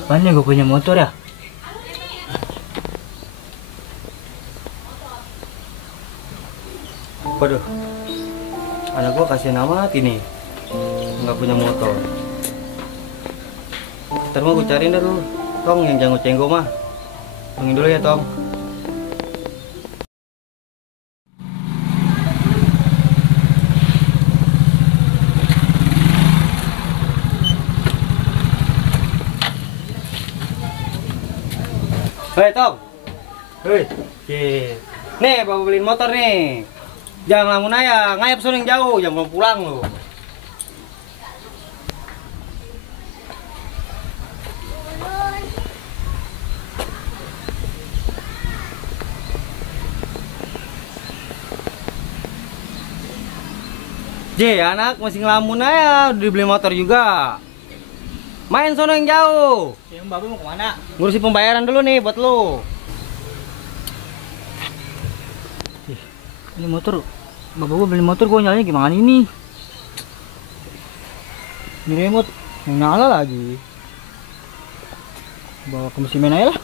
Kapan ya gue punya motor ya? Waduh, anak gue kasihan amat ini, nggak punya motor. Ntar mau gue cariin dah dulu, Tong, yang janggut cenggo mah. Tungguin dulu ya, Tong. Hei, Tong. Hei, nih bapak beliin motor nih. Jangan lamun aja, ngayap sono yang jauh, jangan belum pulang lu. Anak masih ngelamun aja, udah dibeli motor juga. Main sono yang jauh. Yang bapak mau kemana? Ngurusin pembayaran dulu nih buat lu. Ini motor, bapak gua beli motor, gua nyalanya gimana ini? Ini remote yang nyala lagi. Bawa ke mesin main aja lah.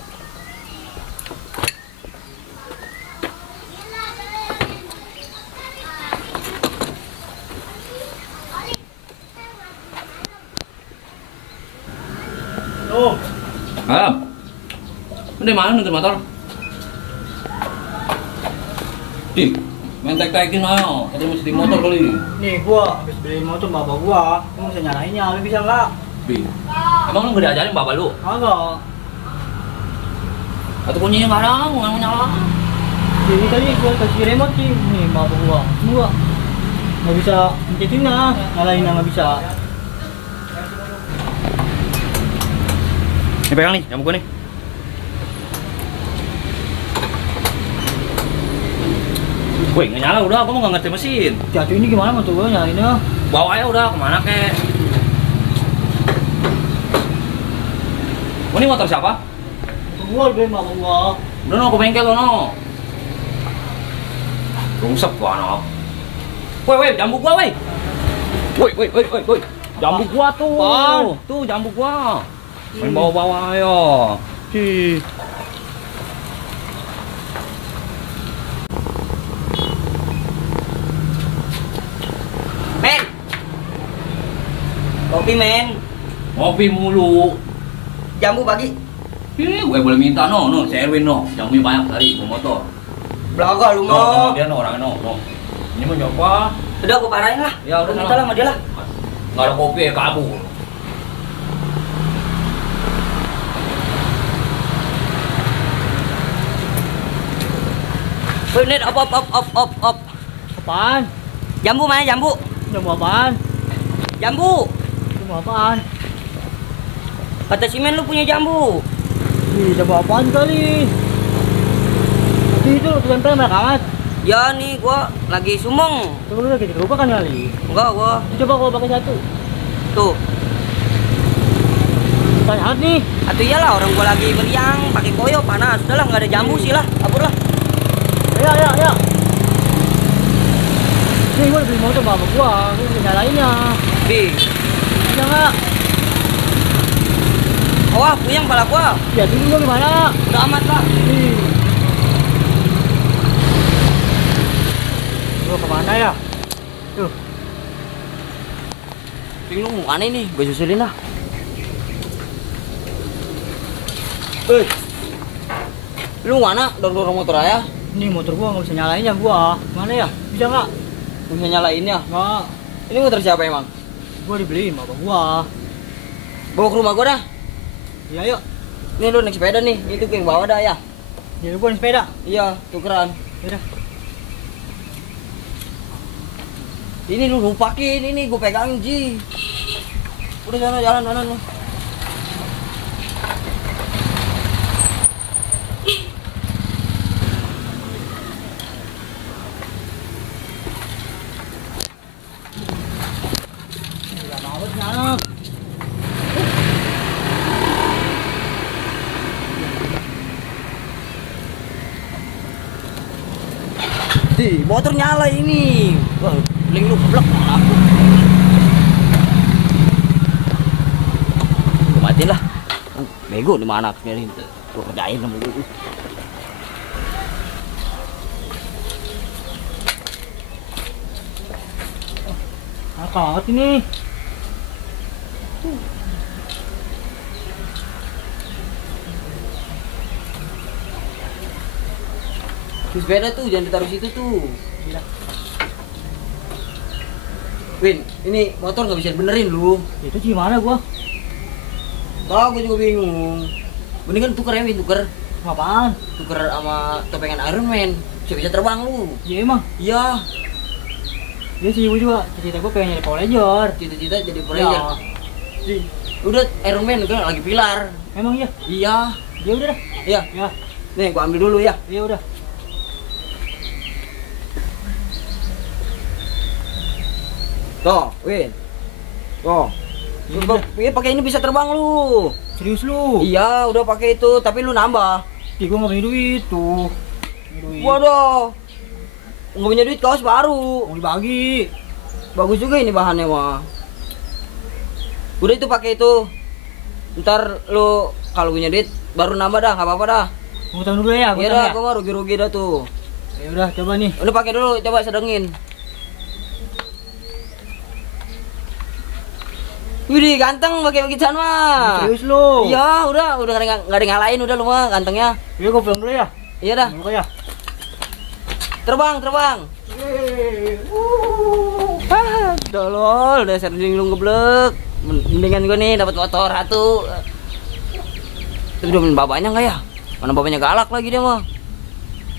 Alam, udah mana nonton motor? Ih, main tek-tekin ayo, kita mesti di motor kali. Nih gua habis beli motor bapak gua, gua bisa nyalainnya, lu bisa nggak? Bi, emang lu gak diajarin bapak lu? Agak. Atau kuncinya nggak ada, nggak mau nyala? Jadi tadi gua kasih remote sih, nih bapak gua, semua nggak bisa pencetinnya, nyalainnya nggak bisa. Ini pegang nih, jamu gua nih. Wih, nggak nyala udah, aku mau nggak ngerti mesin. Jatuh ini gimana motor gua nyalainnya? Bawa aja udah, kemana kek? Oh, ini motor siapa? Motor gua beli bapak gua. Udah no, ke bengkel lo no. Rungsep gua anak. Woi, jambu gua, woi. Woi. Jambu gua tuh. Apaan? Tuh jambu gua. Main bawa-bawa ayo. Cih. Men! Kopi men! Ngopi mulu. Jambu pagi? Gue boleh minta no, si Erwin no. Jambunya banyak tadi, mau motor. Belaga lu No, mau. dia no, orangnya no. Ini mau nyoba. Udah aku parahin lah. Ya udah minta lah sama dia lah. Nggak ada kopi ya kabur. Woi, net op. Apaan? Jambu mana jambu? Jamu apaan? Jambu. Jamu apaan? Kata si men lu punya jambu. Ih, jamu apaan kali? Tapi itu tempel mereka amat. Ya nih gua lagi sumeng. Coba lu lagi lupa kan kali? Enggak gua. Coba gua pakai satu. Tuh. Tanya nih. Atuh iyalah orang gua lagi meriang pakai koyo panas. Udah lah enggak ada jambu sih lah. Kabur lah. Ya. Nih gua beli motor bapak gua bisa nyalainnya. Bi. Bisa nggak? Wah, puyeng pala gua. Ya dulu gua gimana? Udah amat lah. Nih. Gua kemana ya? Tuh. Bingung mau aneh nih, gua susulin lah. Lu mana? Dorong motor aja. Ini motor gua nggak bisa nyalainnya gua. Mana ya? Bisa nggak? Bisa nyalain ya? Nggak. Ini motor siapa emang? Gua dibeliin bapak gua. Bawa ke rumah gua dah. Iya yuk. Nih lu naik sepeda nih, itu yang bawa dah ya. Jadi gua naik sepeda. Iya, tukeran. Yaudah. Ini lu lupakin, ini gua pegangin Ji. Udah sana jalan lu. Gila banget nih anak. Di motor nyala ini. Wah, link lu keblek aku. Gua matiin lah. Bego di mana biarin. Gua kerjain sama lu. Apa banget ini? Di sepeda tuh jangan ditaruh situ tuh. Win, ini motor nggak bisa benerin lu. Itu gimana gua? Tahu gue juga bingung. Mendingan tuker ya Win, tuker. Apaan? Tuker sama topengan Iron Man. Bisa terbang lu. Iya emang. Iya, Iya sih gua juga. Cita gua pengen jadi Power Ranger. cita-cita jadi Power Ranger. Ya. Udah Iron Man kan lagi pilar. Emang iya. Iya. Ya udah dah. Iya. Ya. Nih, gua ambil dulu ya. Ya udah. Tuh, Win. Tuh. Iya, pakai ini bisa terbang lu. Serius lu? Iya, udah pakai itu, tapi lu nambah. Ih, gua nggak punya duit tuh. Duit. Waduh. Nggak punya duit kaos baru. Mau dibagi. Bagus juga ini bahannya mah. Udah itu pakai itu. Ntar lu kalau punya duit baru nambah dah, nggak apa-apa dah. Mau tahu dulu ya, Iya dah, gua mah rugi-rugi dah tuh. Ya udah, coba nih. Udah pakai dulu, coba sedengin. Widih, ganteng pakai begituan mah. Serius lu? Iya, udah nggak ada yang ngalahin udah lu mah gantengnya. Iya, gua pulang dulu ya. Iya dah. Pulang ya. Terbang. Tolol, dasar linglung geblek. Mendingan gua nih dapat motor satu. Tapi udah main babanya enggak ya? Mana babanya galak lagi dia mah.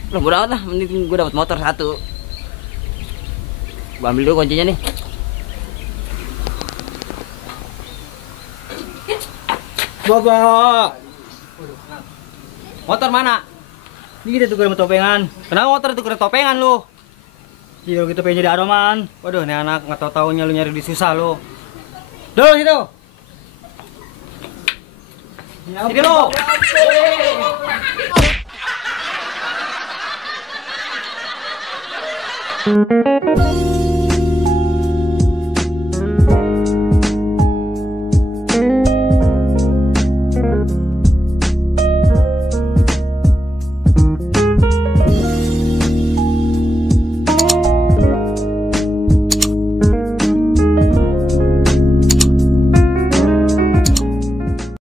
Udah bodo amat lah, mending gua dapat motor satu. Gua ambil dulu kuncinya nih. Bapak. Motor mana? Ini kita tukar sama topengan. Kenapa motor itu kena topengan lu? Iya, kita pengen jadi Aroman. Waduh, nih anak nggak tahu taunya lu nyari di susah lu. Dulu situ. Sini lu.